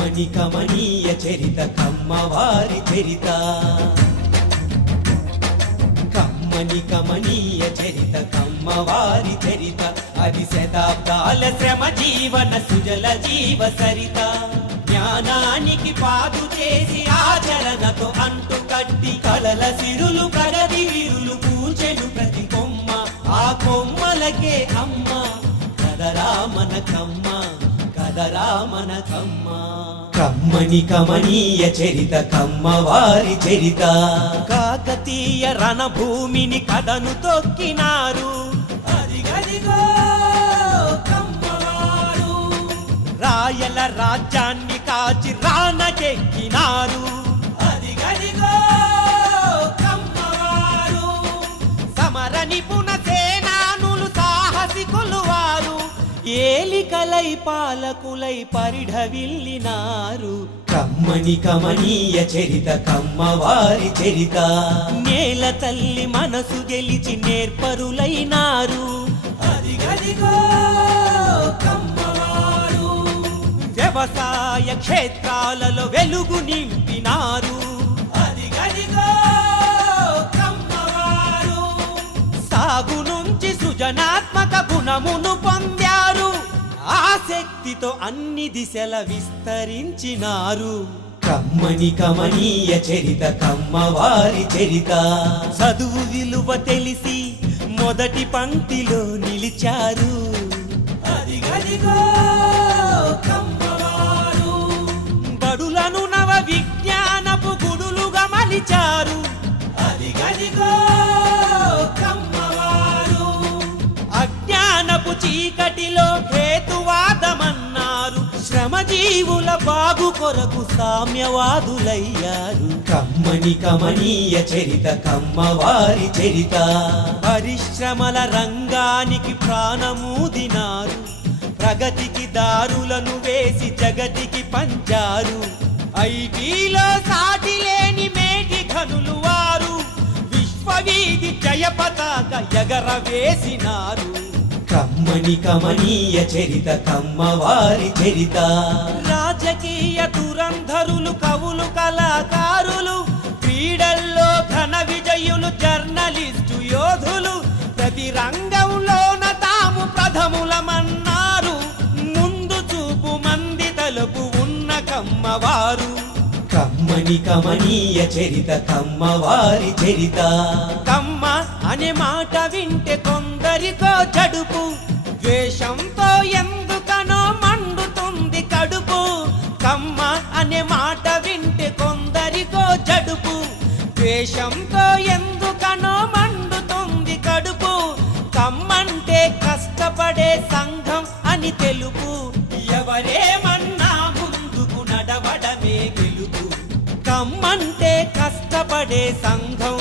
కమ్మని కమనీయ చరిత కమ్మవారి చరిత కమ్మని కమనీయ చరిత కమ్మవారి చరిత అది శతాబ్దాల శ్రమ జీవన సుజల జీవ సరిత జ్ఞానానికి పాదు చేసి ఆచరణతో అంటు కట్టి కలల సిరులు ప్రగతి విరులు పూచెను ప్రతి కొమ్మ ఆ కొమ్మలకే అమ్మ కదరా మన కమ్మ కదరా మన కమ్మ కమ్మని కమనీయ చరిత కమ్మవారి చరిత కాకతీయ రణభూమిని కథను తొక్కినారు అదిగదిగో కమ్మవారు రాయల రాజ్యాన్ని కాచి రానకెక్కినారు అదిగదిగో కమ్మవారు సమర నిపుణ సేనానులు సాహసికులు వారు ఏలికలై పాలకులై పరిఢవిల్లినారు కమ్మని కమనీయ చరిత కమ్మవారి చరిత నేల తల్లి మనసు గెలిచి నేర్పరులైనారు అదిగదిగో కమ్మవారు వ్యవసాయ క్షేత్రాలలో వెలుగు నింపినారు అదిగదిగో కమ్మవారు సాగు నుంచి సృజనాత్మక గుణమును పొందారు ఆ శక్తితో అన్ని దిశల విస్తరించినారు కమ్మని కమనీయ చరిత కమ్మవారి చరిత చదువు విలువ తెలిసి మొదటి పంక్తిలో నిలిచారు అదిగదిగో కమ్మవారు బడులను నవ విజ్ఞానపు గుడులుగా మలిచారు అదిగదిగో కమ్మవారు అజ్ఞానపు చీకటిలో హేతువాదమన్నారు శ్రమజీవుల బాగు కొరకు సామ్యవాదులయ్యారు కమ్మని కమనీయ చరిత కమ్మవారి చరిత పరిశ్రమల రంగానికి ప్రాణమూదినారు ప్రగతికి దారులను వేసి జగతికి పంచారు ఐటీలో సాటి లేని మేటి ఘనులు వారు విశ్వవీధి జయ పతాక ఎగరవేసినారు కమ్మని కమనీయ చరిత కమ్మవారి చరిత రాజకీయ దురంధరులు కవులు కళాకారులు క్రీడల్లో ఘన విజయులు జర్నలిస్టు యోధులు ప్రతి రంగంలోన తాము ప్రథములమన్నారు ముందు చూపు మంది తలుపు ఉన్న కమ్మవారు కమ్మని కమనీయ చరిత కమ్మవారి చరిత కమ్మ అనే మాట వింటే కొందరికో జడుపు ద్వేషంతో ఎందుకనో మండుతుంది కడుపు కమ్మ అనే మాట వింటే కొందరికో జడుపు ద్వేషంతో ఎందుకనో మండుతుంది కడుపు కమ్మంటే కష్టపడే సంఘం అని తెలుపు ఎవరేమన్నా ముందుకు నడవడమే గెలుపు కమ్మంటే కష్టపడే సంఘం